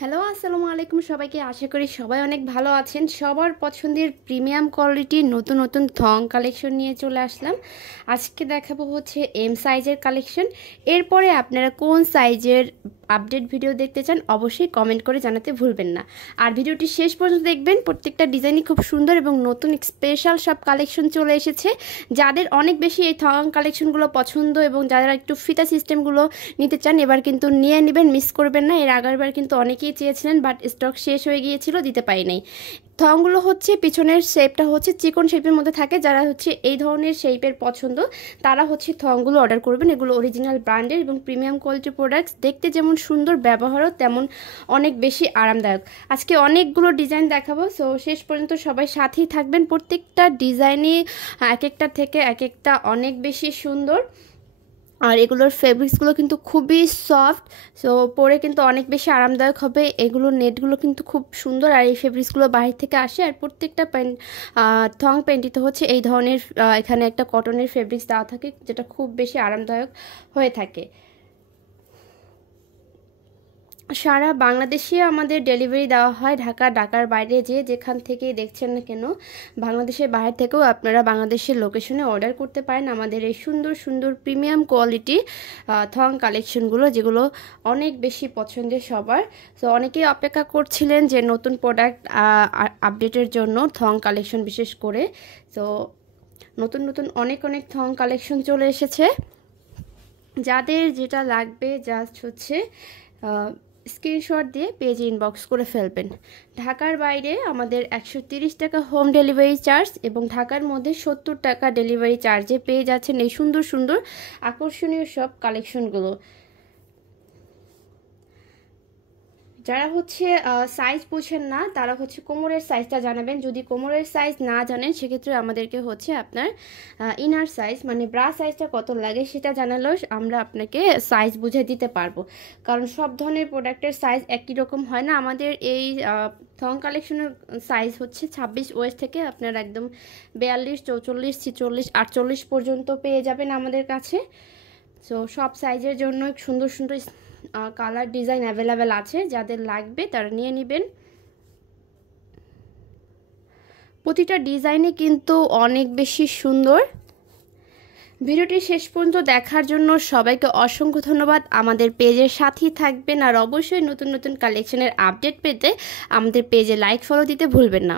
Hello, আসসালামু আলাইকুম সবাইকে। আশা করি সবাই অনেক ভালো আছেন। সবার পছন্দের প্রিমিয়াম কোয়ালিটির নতুন নতুন থং কালেকশন নিয়ে চলে আসলাম। আজকে দেখাবো হচ্ছে এম সাইজের কালেকশন। এরপরে আপনারা কোন সাইজের আপডেট ভিডিও দেখতে চান অবশ্যই কমেন্ট করে জানাতে ভুলবেন না। আর ভিডিওটি শেষ পর্যন্ত দেখবেন। প্রত্যেকটা ডিজাইনই খুব সুন্দর এবং নতুন স্পেশাল সব কালেকশন চলে এসেছে। যাদের অনেক বেশি এই থং কালেকশনগুলো পছন্দ এবং যারা একটু ফিতা সিস্টেমগুলো নিতে চান এবার কিন্তু নিয়ে নেবেন, মিস করবেন না। এর আগেরবার কিন্তু অনেকেই চেয়েছিলেন বাট স্টক শেষ হয়ে গিয়েছিল, দিতে পারি নাই। থংগুলো হচ্ছে পিছনের শেপটা হচ্ছে চিকন শেপের মধ্যে থাকে। যারা হচ্ছে এই ধরনের শেপের পছন্দ তারা হচ্ছে থংগুলো অর্ডার করবেন। এগুলো অরিজিনাল ব্র্যান্ডের এবং প্রিমিয়াম কোয়ালিটির প্রোডাক্টস। দেখতে যেমন সুন্দর, ব্যবহারও তেমন অনেক বেশি আরামদায়ক। আজকে অনেকগুলো ডিজাইন দেখাবো, সো শেষ পর্যন্ত সবাই সাথেই থাকবেন। প্রত্যেকটা ডিজাইনই এক একটা থেকে এক একটা অনেক বেশি সুন্দর। আর এগুলোর ফেব্রিক্সগুলো কিন্তু খুবই সফট, সো পরে কিন্তু অনেক বেশি আরামদায়ক হবে। এগুলোর নেটগুলো কিন্তু খুব সুন্দর আর এই ফেব্রিক্সগুলো বাইরে থেকে আসে। আর প্রত্যেকটা থং প্যান্টিতে হচ্ছে এই ধরনের এখানে একটা কটনের ফেব্রিক্স দেওয়া থাকে, যেটা খুব বেশি আরামদায়ক হয়ে থাকে। সারা বাংলাদেশে আমাদের ডেলিভারি দেওয়া হয়। ঢাকার বাইরে যেখান থেকে দেখছেন না কেন, বাংলাদেশের বাইরে থেকেও আপনারা বাংলাদেশের লোকেশনে অর্ডার করতে পারেন আমাদের এই সুন্দর সুন্দর প্রিমিয়াম কোয়ালিটি থং কালেকশনগুলো, যেগুলো অনেক বেশি পছন্দের সবার। তো অনেকেই অপেক্ষা করছিলেন যে নতুন প্রোডাক্ট আপডেটের জন্য, থং কালেকশন বিশেষ করে। তো নতুন নতুন অনেক অনেক থং কালেকশন চলে এসেছে। যাদের যেটা লাগবে জাস্ট হচ্ছে স্ক্রিনশট দিয়ে পেজে ইনবক্স করে ফেলবেন। ঢাকার বাইরে আমাদের 130 টাকা হোম ডেলিভারি চার্জ এবং ঢাকার মধ্যে 70 টাকা ডেলিভারি চার্জে পেয়ে যাচ্ছেন এই সুন্দর সুন্দর আকর্ষণীয় সব কালেকশনগুলো। যারা হচ্ছে সাইজ বুঝেন না তারা হচ্ছে কোমরের সাইজটা জানাবেন। যদি কোমরের সাইজ না জানেন সেক্ষেত্রে আমাদেরকে হচ্ছে আপনার ইনার সাইজ মানে ব্রা সাইজটা কত লাগে সেটা জানালেও আমরা আপনাকে সাইজ বুঝে দিতে পারবো। কারণ সব ধরনের প্রোডাক্টের সাইজ একই রকম হয় না। আমাদের এই থং কালেকশনের সাইজ হচ্ছে 26 ওয়েস্ট থেকে আপনার একদম 42, 44, 46, 48 পর্যন্ত পেয়ে যাবেন আমাদের কাছে। সো সব সাইজের জন্য সুন্দর সুন্দর কালার ডিজাইন অ্যাভেলেবেল আছে। যাদের লাগবে তারা নিয়ে নেবেন। প্রতিটা ডিজাইনে কিন্তু অনেক বেশি সুন্দর। ভিডিওটি শেষ পর্যন্ত দেখার জন্য সবাইকে অসংখ্য ধন্যবাদ। আমাদের পেজের সাথেই থাকবেন আর অবশ্যই নতুন নতুন কালেকশনের আপডেট পেতে আমাদের পেজে লাইক ফলো দিতে ভুলবেন না।